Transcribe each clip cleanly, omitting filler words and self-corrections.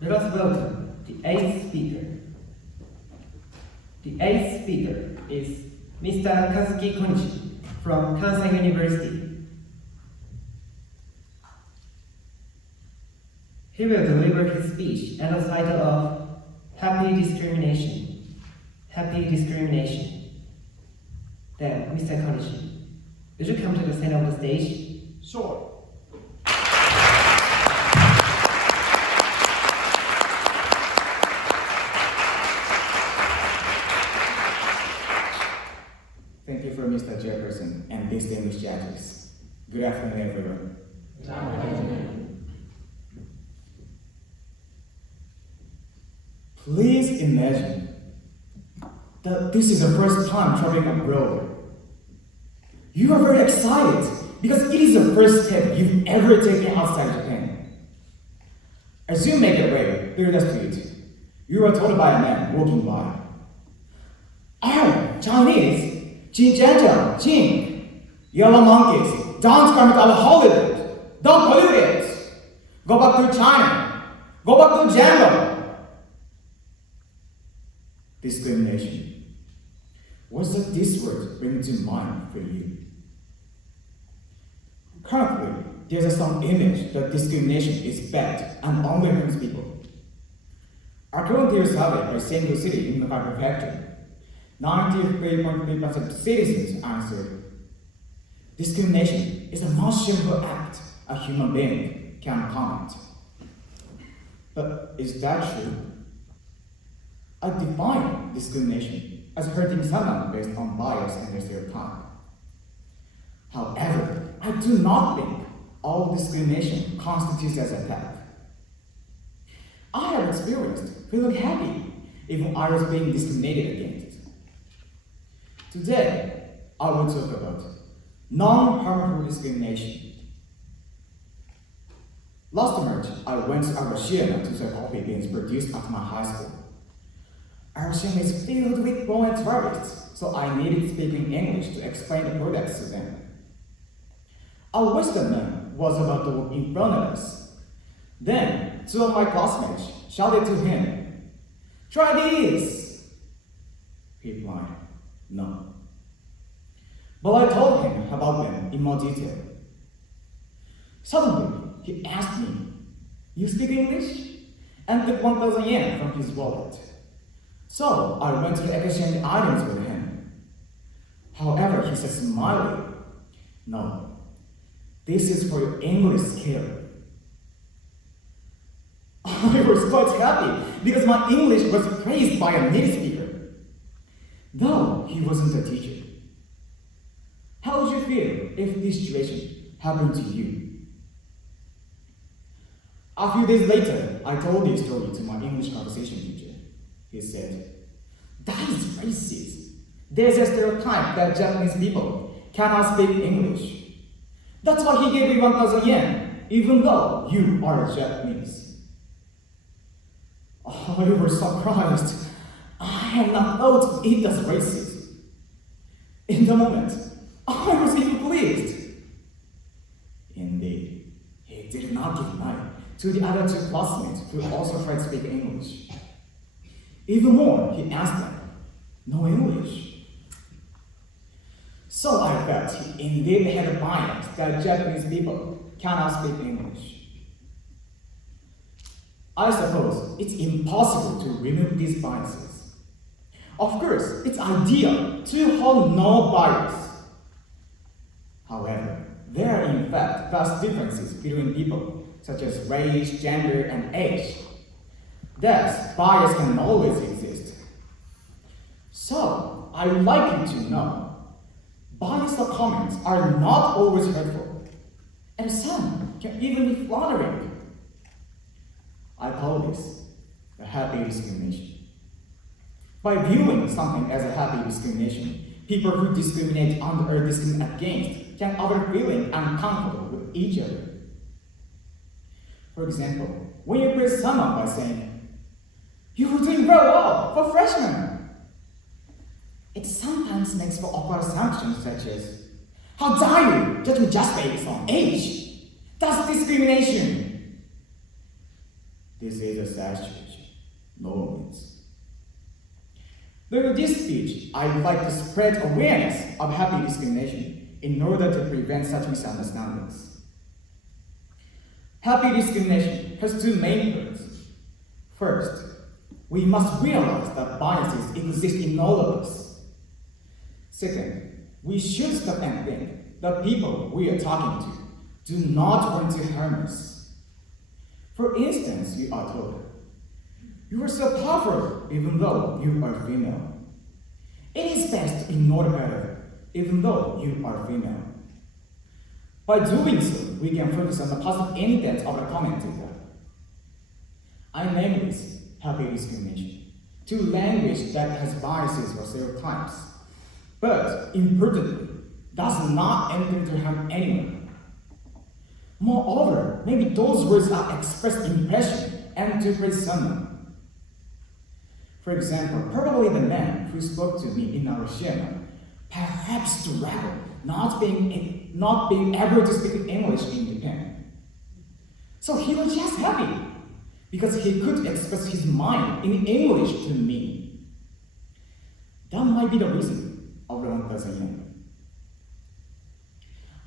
Let us welcome the eighth speaker. The eighth speaker is Mr. Kazuki Konishi from Kansai University. He will deliver his speech under the title of Happy Discrimination. Happy Discrimination. Then, Mr. Konishi, would you come to the center of the stage? Sure. Thank you for Mr. Jefferson and distinguished judges. Good afternoon, everyone. Good afternoon. Please imagine that this is the first time traveling abroad. You are very excited because it is the first step you've ever taken outside Japan. As you make your way through the street, you are told by a man walking by, "Oh, Chinese! Jinjanja, Jing! Yellow monkeys, don't come to our Hollywood! Don't pollute it! Go back to China! Go back to jungle!" Discrimination. What does this word bring to mind for you? Currently, there's some image that discrimination is bad and only harms people. According to a survey by Sengo City in the Prefecture, 93.3% of citizens answered, discrimination is the most shameful act a human being can commit. But is that true? I define discrimination as hurting someone based on bias and stereotype. However, I do not think all discrimination constitutes as attack. I have experienced feeling happy even I was being discriminated against. Today, I will talk about non-harmful discrimination. Last March, I went to Hiroshima to sell coffee beans produced at my high school. Hiroshima is filled with foreign tourists, so I needed speaking English to explain the products to them. A Western man was about to walk in front of us. Then, two of my classmates shouted to him, "Try this!" He replied, "No." But I told him about them in more detail. Suddenly, he asked me, "You speak English?" and took 1,000 yen from his wallet. So I went to exchange items with him. However, he said smiling, "No, this is for your English skill." I was quite happy because my English was praised by a native speaker, though he wasn't a teacher. How would you feel if this situation happened to you? A few days later, I told this story to my English conversation teacher. He said, "That is racist. There's a stereotype that Japanese people cannot speak English. That's why he gave me 1,000 yen, even though you are Japanese." I was surprised. I had not thought of it as racist. In the moment, I was even pleased. Indeed, he did not give money to the other two classmates who also tried to speak English. Even more, he asked them, "No English?" So I felt he indeed had a bias that Japanese people cannot speak English. I suppose it's impossible to remove these biases. Of course, it's ideal to hold no bias. However, there are in fact vast differences between people, such as race, gender, and age. Thus, bias can always exist. So, I would like you to know, biased comments are not always hurtful, and some can even be flattering. I call this a happy discrimination. By viewing something as a happy discrimination, people who discriminate under or discriminate against can avoid feeling uncomfortable with each other. For example, when you praise someone by saying, "You were doing very well for freshmen," it sometimes makes for awkward assumptions such as, "How dare you judge me just based on age? That's discrimination." This is a sad situation. No one wins. Through this speech, I would like to spread awareness of happy discrimination in order to prevent such misunderstandings. Happy discrimination has two main purposes. First, we must realize that biases exist in all of us. Second, we should stop and think that people we are talking to do not want to harm us. For instance, you are told, "You are so powerful even though you are female." It is best to ignore the matter even though you are female. By doing so, we can focus on the positive intent of the commentator. I name this happy discrimination, to language that has biases or stereotypes, but importantly, does not intend to harm anyone. Moreover, maybe those words are expressed impression and to praise someone. For example, probably the man who spoke to me in Hiroshima perhaps struggled not being able to speak English in Japan. So he was just happy because he could express his mind in English to me. That might be the reason of the 1,000 yen.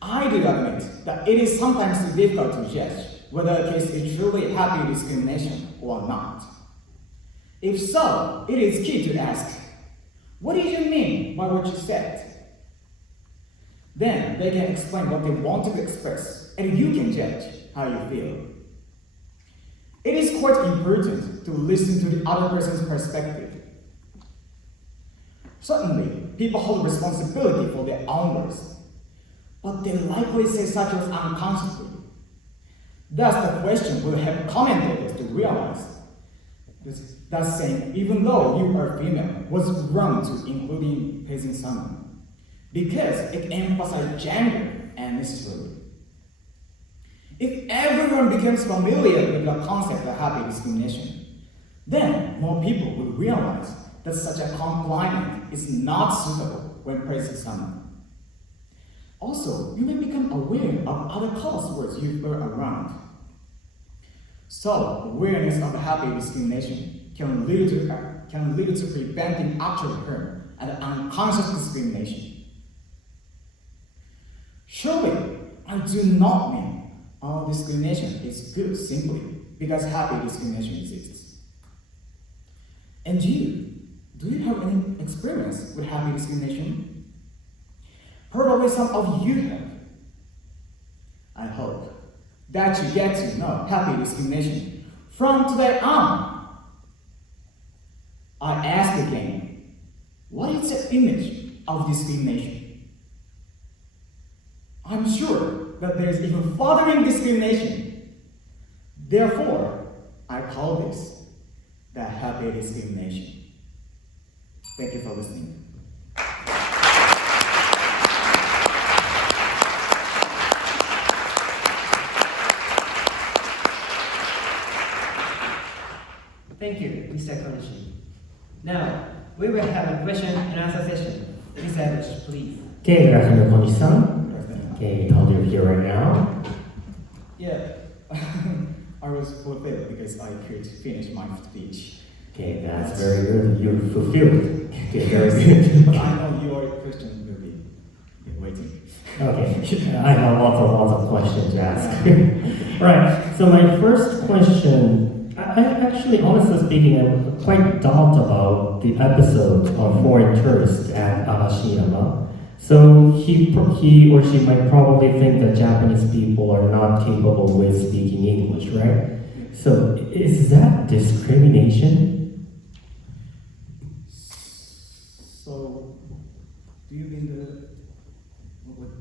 I do admit that it is sometimes difficult to judge whether a case is truly happy discrimination or not. If so, it is key to ask, what did you mean by what you said? Then they can explain what they want to express, and you can judge how you feel. It is quite important to listen to the other person's perspective. Certainly, people hold responsibility for their own words, but they likely say such words unconsciously. Thus, the question will help commentators to realize that saying, even though you are female, was wrong to including praising someone, because it emphasized gender unnecessarily. If everyone becomes familiar with the concept of happy discrimination, then more people will realize that such a compliment is not suitable when praising someone. Also, you may become aware of other colorful words you heard around. So, awareness of happy discrimination can lead to preventing actual harm and unconscious discrimination. Surely, I do not mean all discrimination is good simply because happy discrimination exists. And you, do you have any experience with happy discrimination? Probably some of you have. I hope that you get to know happy discrimination from today on. I ask again, what is the image of discrimination? I'm sure that there is even furthering discrimination. Therefore, I call this the happy discrimination. Thank you for listening. Thank you, Mr. Konishi. Now, we will have a question and answer session. Ms. Evans, please. Okay, good afternoon, Konishi-san. Okay, how do you feel right now? Yeah, I was fulfilled because I could finish my speech. Okay, that's very good. You're fulfilled. Okay, very good. But I know your questions will be waiting. Okay, I have lots of questions to ask. Right, so my first question, I actually, honestly speaking, I'm quite daunted about the episode on foreign tourists at Arashiyama. So he or she might probably think that Japanese people are not capable with speaking English, right? So is that discrimination? So, do you mean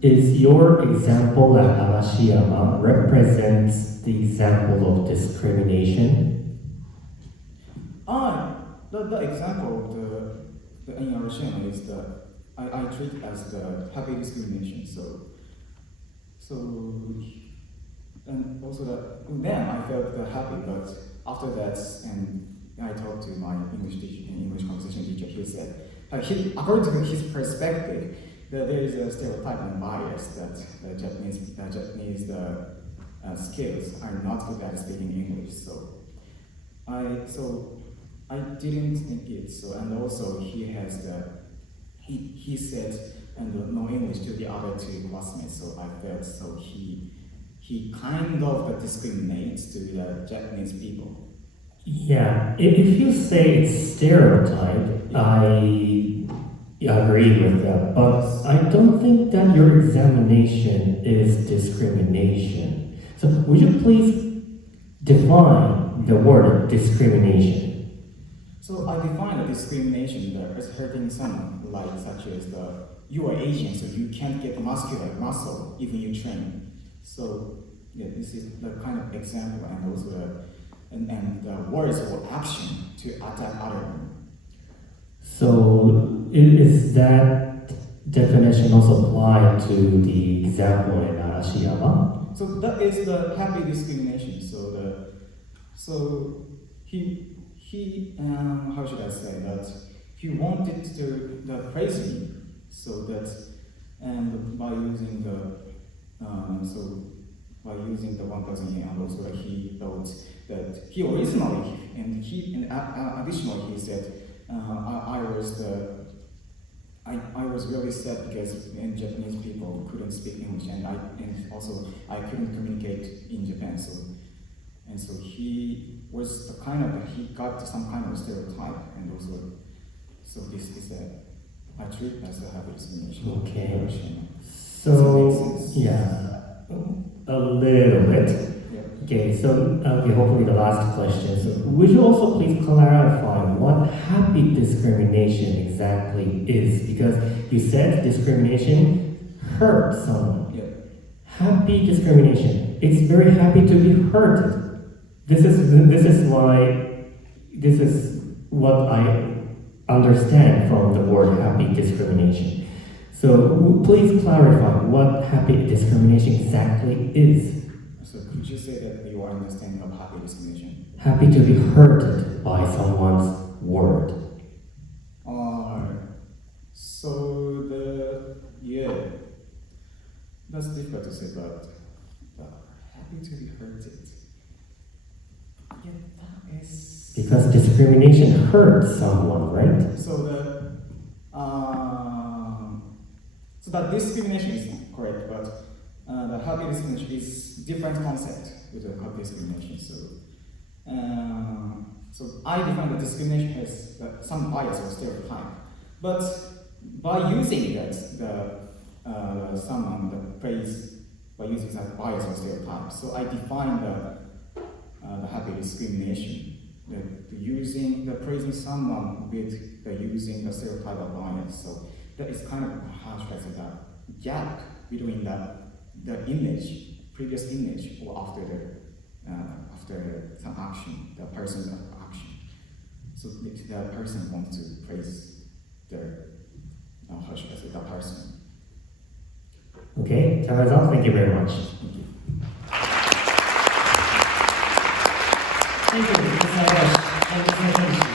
Is your example at Arashiyama represents the example of discrimination? The example of the Arashiyama is I treat it as the happy discrimination. And also then I felt happy, but after that, and I talked to my English teacher, English conversation teacher. He said, according to his perspective, that there is a stereotype and bias that the Japanese skills are not good at speaking English. So I didn't think it. So and also he has he said and no English to the other two classmates. So I felt so he kind of discriminates to the Japanese people. Yeah, if you say it's stereotype, I agree with that, but I don't think that your examination is discrimination. So would you please define the word discrimination? So I define the discrimination that as hurting someone, like such as you are Asian, so you can't get muscular muscle even you train. So yeah, this is the kind of example, and also the words or action to attack other one. So is that definition also applied to the example in Arashiyama? So that is the happy discrimination. So he how should I say that he wanted to praise me, so that and by using by using the 1,000 yen, and also he thought that he originally and additionally he said I was really sad because Japanese people couldn't speak English, and also I couldn't communicate in Japan. So he was the kind of he got some kind of stereotype, and also so this is I treat as a happy discrimination. Okay. So yeah, a little bit. Yeah. Okay, so hopefully the last question. So would you also please clarify what happy discrimination exactly is? Because you said discrimination hurt someone. Yeah. Happy discrimination. It's very happy to be hurted. This is what I understand from the word happy discrimination. So please clarify what happy discrimination exactly is. So could you say that your understanding of happy discrimination? Happy to be hurted by someone's word. That's difficult to say, but happy to be hurted. Yeah, that is. Because discrimination hurts someone, right? So that discrimination is correct, but the happy discrimination is different concept with the happy discrimination. So I define the discrimination as some bias or stereotype, but by using the praise by using that bias or stereotype. So I define the happy discrimination. Using praising someone with using the stereotype of bias. So that is kind of how should I say that gap between the image, previous image, or after some action, the person's action. So the person wants to praise how should I say that person. Okay, Tamaza, thank you very much. Thank you. Thank you so much.